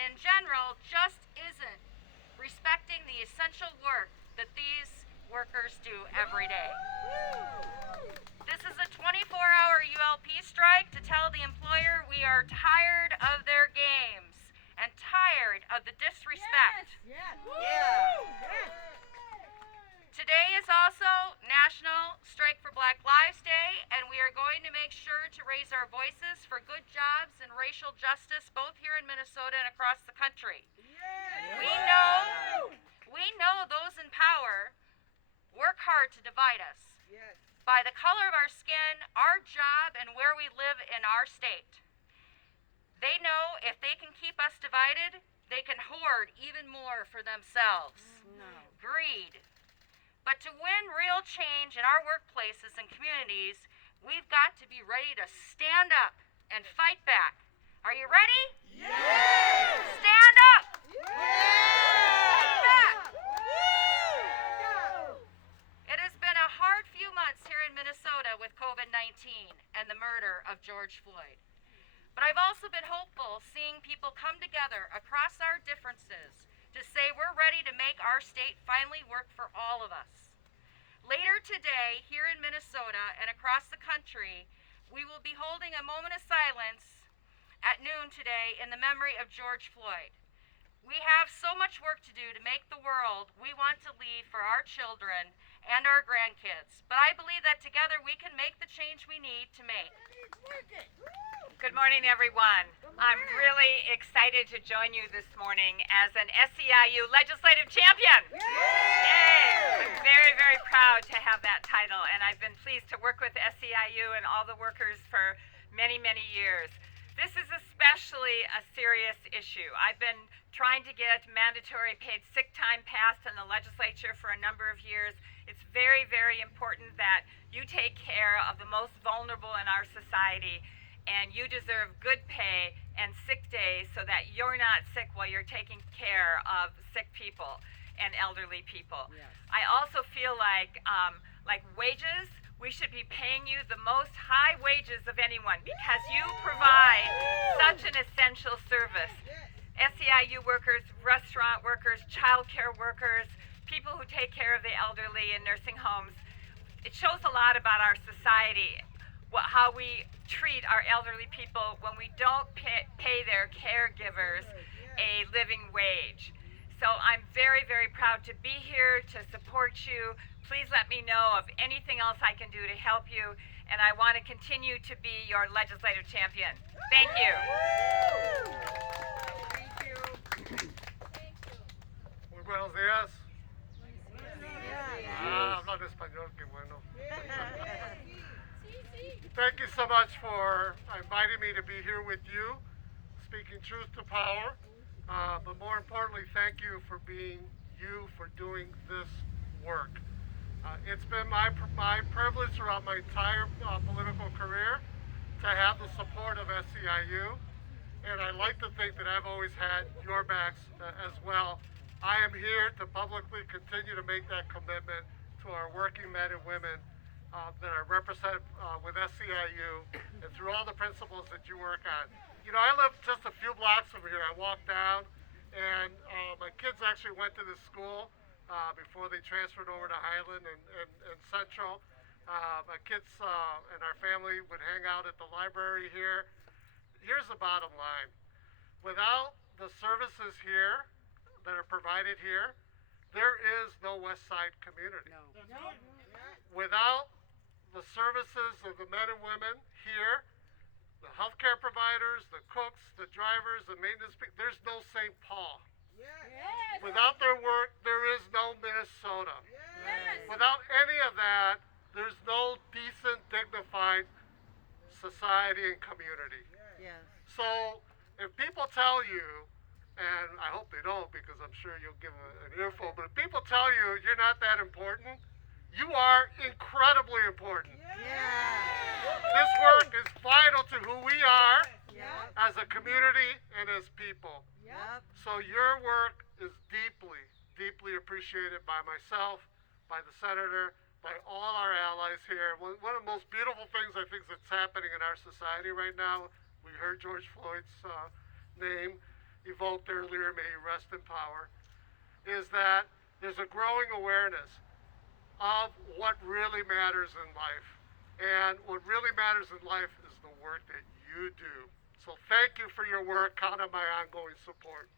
and in general just isn't respecting the essential work that these workers do every day. This is a 24-hour ULP strike to tell the employer we are tired of their games and tired of the disrespect. Today is also National Strike for Black Lives Day, and we are going to make sure to raise our voices for good jobs and racial justice both here in Minnesota and across the country. We know those in power work hard to divide us by the color of our skin, our job, and where we live in our state. They know if they can keep us divided, they can hoard even more for themselves. Greed. But to win real change in our workplaces and communities, we've got to be ready to stand up and fight back. Are you ready? Yes! Stand up! Yes! Fight back! It has been a hard few months here in Minnesota with COVID-19 and the murder of George Floyd. But I've also been hopeful seeing people come together across our differences to say we're ready to make our state finally work for all of us. Later today, here in Minnesota and across the country, we will be holding a moment of silence at noon today in the memory of George Floyd. We have so much work to do to make the world we want to leave for our children and our grandkids. But I believe that together we can make the change we need to make. Good morning, everyone. I'm really excited to join you this morning as an SEIU Legislative Champion. Yay! I'm very, very proud to have that title, and I've been pleased to work with SEIU and all the workers for many, many years. This is especially a serious issue. I've been trying to get mandatory paid sick time passed in the legislature for a number of years. It's very, very important that you take care of the most vulnerable in our society, and you deserve good pay and sick days so that you're not sick while you're taking care of sick people and elderly people. Yes. I also feel like wages, we should be paying you the most high wages of anyone because you provide such an essential service. SEIU workers, restaurant workers, childcare workers, people who take care of the elderly in nursing homes. It shows a lot about our society, how we treat our elderly people when we don't pay their caregivers a living wage. So I'm very, very proud to be here to support you. Please let me know of anything else I can do to help you, and I want to continue to be your legislative champion. Thank you. Muy buenos días. Hablan español, qué bueno. Thank you so much for inviting me to be here with you, speaking truth to power. But more importantly, thank you for being you, for doing this work. It's been my privilege throughout my entire political career to have the support of SEIU, and I like to think that I've always had your backs as well. I am here to publicly continue to make that commitment to our working men and women that are represented with SEIU and through all the principles that you work on. You know, I live just a few blocks from here. I walk down, and my kids actually went to this school before they transferred over to Highland and Central. My kids and our family would hang out at the library here. Here's the bottom line. Without the services here that are provided here, there is no West Side community. No. Without the services of the men and women here, the healthcare providers, the cooks, the drivers, the maintenance people, there's no St. Paul. Yes. Without their work, there is no Minnesota. Yes. Without any of that, there's no decent, dignified society and community. Yes. So if people tell you, and I hope they don't because I'm sure you'll give an earful, but if people tell you you're not that important, you are incredibly important. This work is vital to who we are as a community and as people. So your work is deeply, deeply appreciated by myself, by the senator, by all our allies here. One of the most beautiful things I think that's happening in our society right now, we heard George Floyd's name, evoked earlier, may he rest in power, is that there's a growing awareness of what really matters in life. And what really matters in life is the work that you do. So thank you for your work. Count on my ongoing support.